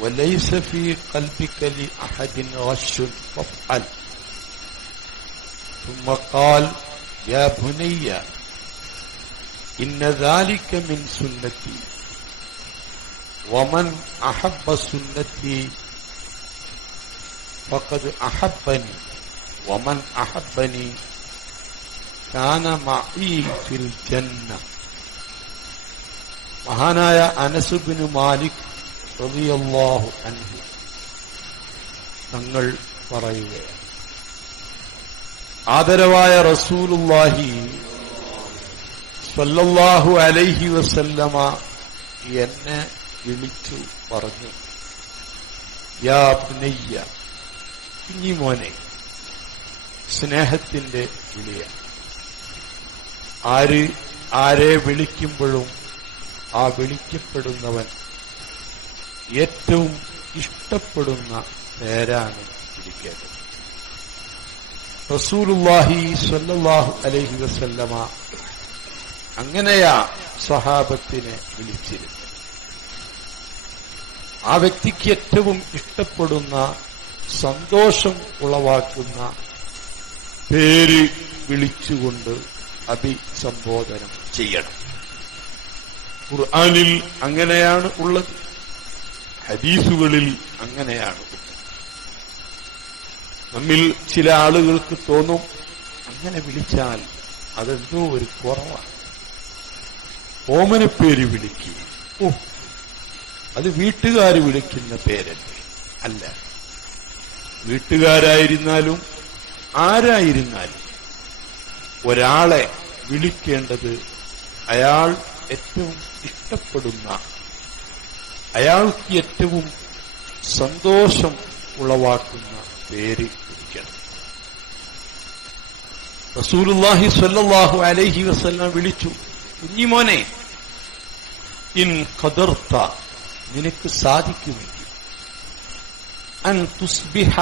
وليس في قلبك لأحد غش فافعل. ثم قال يا بني إن ذلك من سنتي ومن أحب سنتي فقد أحبني ومن أحبني كان معي في الجنة. മഹാനായ അനസ് ബിൻ മാലിക് റളിയല്ലാഹു അൻഹു തങ്ങൾ പറയുകയാണ്, ആദരവായ റസൂലുള്ളാഹി സ്വല്ലല്ലാഹു അലൈഹി വസല്ലമ എന്നെ വിളിച്ചു പറഞ്ഞു, യാ ബുനയ്യ, കുഞ്ഞിമോനെ. സ്നേഹത്തിന്റെ വിളിയാണ്. ആരെ വിളിക്കുമ്പോഴും ആ വിളിക്കപ്പെടുന്നവൻ ഏറ്റവും ഇഷ്ടപ്പെടുന്ന പേരാണ് വിളിക്കേണ്ടത്. റസൂലുള്ളാഹി സ്വല്ലല്ലാഹു അലൈഹി വസല്ലമ അങ്ങനെയാ സ്വഹാബത്തിനെ വിളിച്ചിരുന്നത്. ആ വ്യക്തിക്ക് ഏറ്റവും ഇഷ്ടപ്പെടുന്ന, സന്തോഷം ഉളവാക്കുന്ന പേര് വിളിച്ചുകൊണ്ട് അഭിസംബോധനം ചെയ്യണം. ഖുർആനിൽ അങ്ങനെയാണ് ഉള്ളത്, ഹദീസുകളിൽ അങ്ങനെയാണ് ഉള്ളത്. നമ്മിൽ ചില ആളുകൾക്ക് തോന്നും, അങ്ങനെ വിളിച്ചാൽ അതെന്തോ ഒരു കുറവാണ്, ഓമനപ്പേര് വിളിക്കുക, അത് വീട്ടുകാർ വിളിക്കുന്ന പേരല്ലേ. അല്ല, വീട്ടുകാരായിരുന്നാലും ആരായിരുന്നാലും ഒരാളെ വിളിക്കേണ്ടത് അയാൾ ഏറ്റവും ഇഷ്ടപ്പെടുന്ന, അയാൾക്ക് ഏറ്റവും സന്തോഷം ഉളവാക്കുന്ന പേര് വിളിക്കണം. റസൂലുള്ളാഹി സ്വല്ലല്ലാഹു അലൈഹി വസല്ലം വിളിച്ചു, കുഞ്ഞിമോനെ, ഇൻ ഖദർത, നിനക്ക് സാധിക്കുമെങ്കിൽ, അൻ തുസ്ബിഹ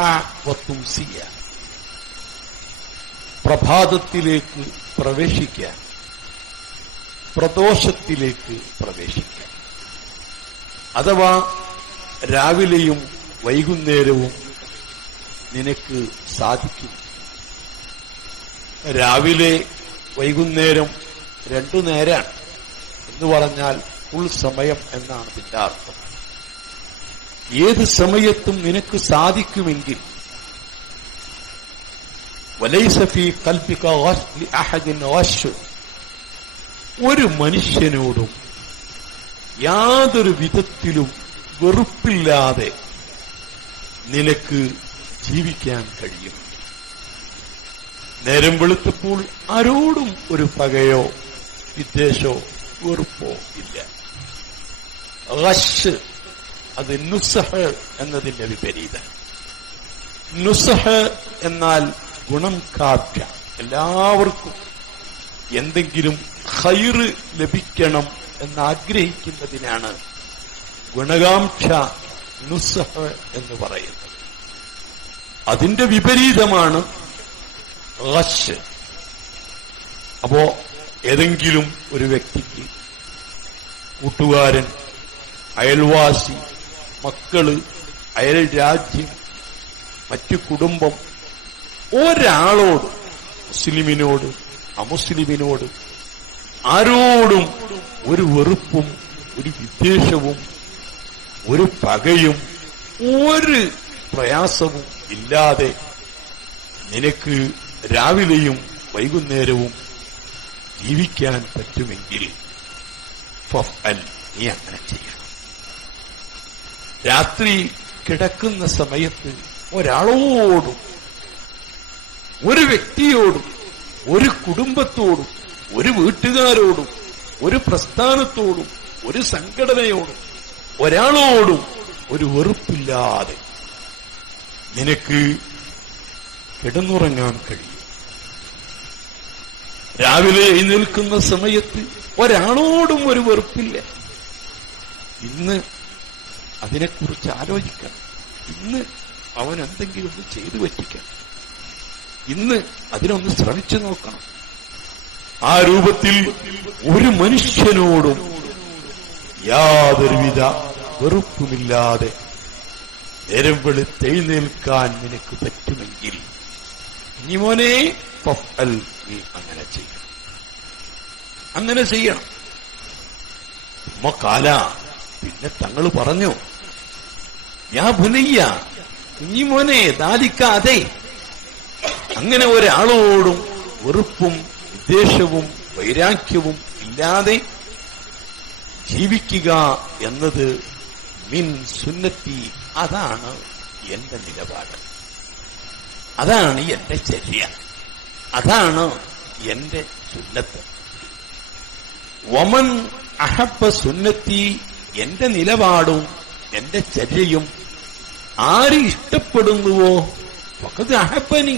വ തുംസിയ, പ്രഭാതത്തിലേക്ക് പ്രവേശിക്കാൻ, പ്രദോഷത്തിലേക്ക് പ്രവേശിക്കാൻ, അഥവാ രാവിലെയും വൈകുന്നേരവും നിനക്ക് സാധിക്കും. രാവിലെ വൈകുന്നേരം രണ്ടു നേരാണ് എന്ന് പറഞ്ഞാൽ ഫുൾ സമയം എന്നാണ് ഇതിന്റെ അർത്ഥം. ഏത് സമയത്തും നിനക്ക് സാധിക്കുമെങ്കിൽ, വലൈസ ഫീ ഖൽബിക ലിഅഹദിൻ ഗശ്, ഒരു മനുഷ്യനോടും യാതൊരു വിധത്തിലും വെറുപ്പില്ലാതെ നിനക്ക് ജീവിക്കാൻ കഴിയും. നേരം വെളുത്തപ്പോൾ ആരോടും ഒരു പകയോ വിദ്വേഷോ വെറുപ്പോ ഇല്ല. ഗശ്, അത് നുസ്ഹ് എന്നതിന്റെ വിപരീതം. നുസ്ഹ് എന്നാൽ ഗുണം കാക്ക, എല്ലാവർക്കും എന്തെങ്കിലും ഖൈറ് ലഭിക്കണം എന്നാഗ്രഹിക്കുന്നതിനാണ് ഗുണകാംക്ഷ നുസ്ഹ് എന്ന് പറയുന്നത്. അതിന്റെ വിപരീതമാണ് ഗശ്. അപ്പോ ഏതെങ്കിലും ഒരു വ്യക്തിക്ക് കൂട്ടുകാരൻ, അയൽവാസി, മക്കള്, അയൽ രാജ്യം, മറ്റു കുടുംബം, ഒരാളോട്, മുസ്ലിമിനോട് അമുസ്ലിമിനോട് ആരോടും ഒരു വെറുപ്പും ഒരു വിദ്വേഷവും ഒരു പകയും ഒരു പ്രയാസവും ഇല്ലാതെ നിനക്ക് രാവിലെയും വൈകുന്നേരവും ജീവിക്കാൻ പറ്റുമെങ്കിൽ ഫഫ്അൽ, നീ അങ്ങനെ ചെയ്യണം. രാത്രി കിടക്കുന്ന സമയത്ത് ഒരാളോടും, ഒരു വ്യക്തിയോടും, ഒരു കുടുംബത്തോടും, ഒരു വീട്ടുകാരോടും, ഒരു പ്രസ്ഥാനത്തോടും, ഒരു സംഘടനയോടും, ഒരാളോടും ഒരു വെറുപ്പില്ലാതെ നിനക്ക് കിടന്നുറങ്ങാൻ കഴിയും. രാവിലെ എഴുന്നേൽക്കുന്ന സമയത്ത് ഒരാളോടും ഒരു വെറുപ്പില്ല. ഇന്ന് അതിനെക്കുറിച്ച് ആലോചിക്കണം. ഇന്ന് അവൻ എന്തെങ്കിലും ഒന്ന് ചെയ്തു പറ്റിക്കണം. ഇന്ന് അതിനൊന്ന് ശ്രമിച്ചു നോക്കണം. ആ രൂപത്തിൽ ഒരു മനുഷ്യനോടും യാതൊരുവിധ വെറുപ്പുമില്ലാതെ നേരം വെളുത്തെഴുന്നേൽക്കാൻ നിനക്ക് പറ്റുമെങ്കിൽ നീ മോനെ ഫഫ്അൽ, നീ അങ്ങനെ ചെയ്യണം, അങ്ങനെ ചെയ്യണം. കാല പിന്നെ തങ്ങൾ പറഞ്ഞു, യാ ബുനയ്യ, കുഞ്ഞി മോനെ, ദാലിക്കാതെ അങ്ങനെ ഒരാളോടും വെറുപ്പും വിദ്വേഷവും വൈരാഗ്യവും ഇല്ലാതെ ജീവിക്കുക എന്നത് മിൻ സുന്നത്തി, അതാണ് എന്റെ നിലപാട്, അതാണ് എന്റെ ചര്യ, അതാണ് എന്റെ സുന്നത്ത്. വമൻ അഹബ്ബ സുന്നത്തി, എന്റെ നിലപാടും എന്റെ ചര്യയും ആര് ഇഷ്ടപ്പെടുന്നുവോ ഫഖദ് അഹബ്ബനി,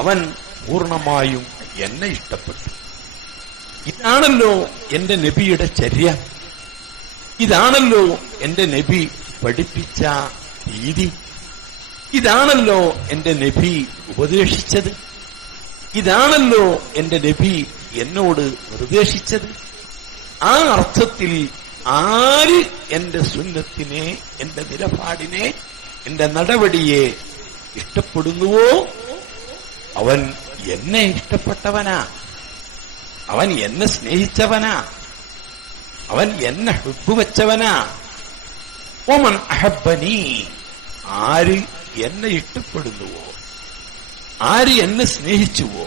അവൻ പൂർണ്ണമായും എന്നെ ഇഷ്ടപ്പെട്ടു. ഇതാണല്ലോ എന്റെ നബിയുടെ ചര്യ, ഇതാണല്ലോ എന്റെ നബി പഠിപ്പിച്ച രീതി, ഇതാണല്ലോ എന്റെ നബി ഉപദേശിച്ചത്, ഇതാണല്ലോ എന്റെ നബി എന്നോട് നിർദ്ദേശിച്ചത്. ആ അർത്ഥത്തിൽ ആര് എന്റെ സുന്നത്തിനെ, എന്റെ നിലപാടിനെ, എന്റെ നടപടിയെ ഇഷ്ടപ്പെടുന്നുവോ അവൻ എന്നെ ഇഷ്ടപ്പെട്ടവനാ, അവൻ എന്നെ സ്നേഹിച്ചവനാ, അവൻ എന്നെ ഹുബ്ബ് വെച്ചവനാ. ഒമൻ അഹബ്ബനി, ആര് എന്നെ ഇഷ്ടപ്പെടുന്നുവോ, ആര് എന്നെ സ്നേഹിച്ചുവോ,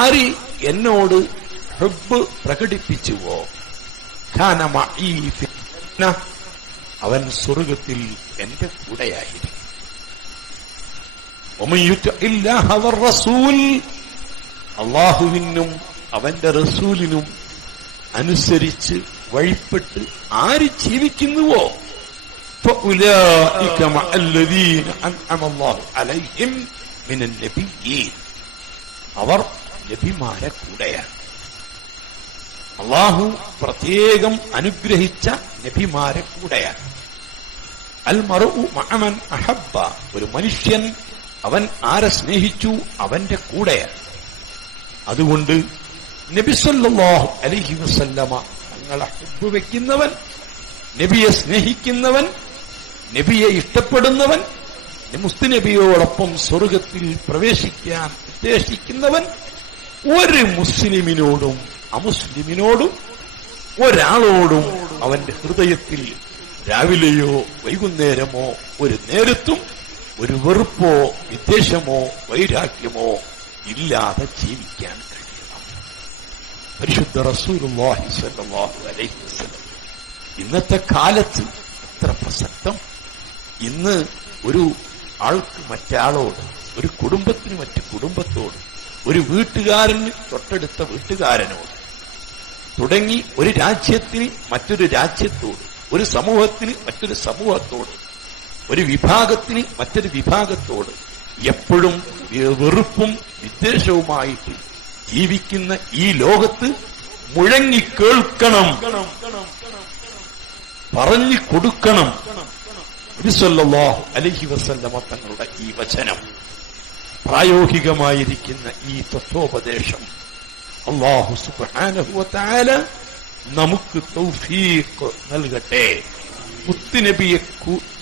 ആര് എന്നോട് ഹുബ്ബ് പ്രകടിപ്പിച്ചുവോ, കാന മഈ ഫിൽ ജന്ന, അവൻ സ്വർഗത്തിൽ എന്റെ കൂടെയായിരിക്കും. വമൻ യുതിഇല്ലാഹ വറസൂൽ, അല്ലാഹുവിനും അവന്റെ റസൂലിനും അനുസരിച്ച് വഴിപ്പെട്ട് ആര് ജീവിക്കുന്നുവോ ഫഉലൈക മഅല്ലദീന അൻഅമ അല്ലാഹു അലൈഹിം മിനൻ നബിയ്യീൻ, അവർ നബിമാരെ കൂടെയാണ്. അല്ലാഹു പ്രത്യേകം അനുഗ്രഹിച്ച നബിമാരെ കൂടെയാണ്. അൽ മർഉ മഅ മൻ അഹബ്ബ, ഒരു മനുഷ്യൻ അവൻ ആരെ സ്നേഹിച്ചു അവന്റെ കൂടെയാണ്. അതുകൊണ്ട് നബി സല്ലല്ലാഹു അലൈഹി വസല്ലമ തങ്ങളെ ഹുബ്ബ് വെക്കുന്നവൻ, നബിയെ സ്നേഹിക്കുന്നവൻ, നബിയെ ഇഷ്ടപ്പെടുന്നവൻ, മുസ്തുനബിയോടൊപ്പം സ്വർഗത്തിൽ പ്രവേശിക്കാൻ ഉദ്ദേശിക്കുന്നവൻ ഒരു മുസ്ലിമിനോടും അമുസ്ലിമിനോടും ഒരാളോടും അവന്റെ ഹൃദയത്തിൽ രാവിലെയോ വൈകുന്നേരമോ ഒരു നേരത്തും ഒരു വെറുപ്പോ വിദ്വേഷമോ വൈരാഗ്യമോ ഇല്ലാതെ ജീവിക്കാൻ കഴിയണം. പരിശുദ്ധ റസൂലുള്ളാഹി സ്വല്ലല്ലാഹു അലൈഹി വസല്ലം ഇന്നത്തെ കാലത്ത് എത്ര പ്രസക്തം. ഇന്ന് ഒരു ആൾക്ക് മറ്റാളോട്, ഒരു കുടുംബത്തിന് മറ്റു കുടുംബത്തോട്, ഒരു വീട്ടുകാരന് തൊട്ടടുത്ത വീട്ടുകാരനോട് തുടങ്ങി ഒരു രാജ്യത്തിന് മറ്റൊരു രാജ്യത്തോട്, ഒരു സമൂഹത്തിന് മറ്റൊരു സമൂഹത്തോട്, ഒരു വിഭാഗത്തിന് മറ്റൊരു വിഭാഗത്തോട് എപ്പോഴും വെറുപ്പും വിദ്വേഷവുമായിട്ട് ജീവിക്കുന്ന ഈ ലോകത്ത് മുഴങ്ങിക്കേൾക്കണം, പറഞ്ഞു കൊടുക്കണം നബി സല്ലല്ലാഹു അലൈഹി വസല്ലമ തങ്ങളുടെ ഈ വചനം, പ്രായോഗികമായിരിക്കുന്ന ഈ തത്വോപദേശം അല്ലാഹു സുബ്ഹാനഹു വ തആല നമുക്ക് തൗഫീഖ് നൽകട്ടെ. മുത്തുനബിയെ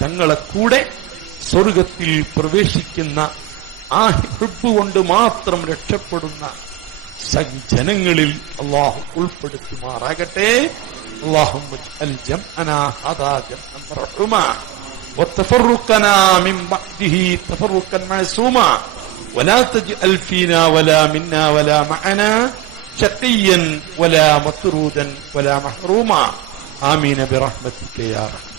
തങ്ങളെ കൂടെ സ്വർഗത്തിൽ പ്രവേശിക്കുന്ന ആ ഹുബ്ബ് കൊണ്ട് മാത്രം രക്ഷപ്പെടുന്ന സജ്ജനങ്ങളിൽ അല്ലാഹു ഉൾപ്പെടുത്തുമാറാകട്ടെ. اللهم اجعل جمعنا هذا جمعا مرحوما وتفرقنا من بعده تفرقا معصوما ولا تجعل فينا ولا منا ولا معنا شقيا ولا مطرودا ولا محروما آمين برحمتك يا رب.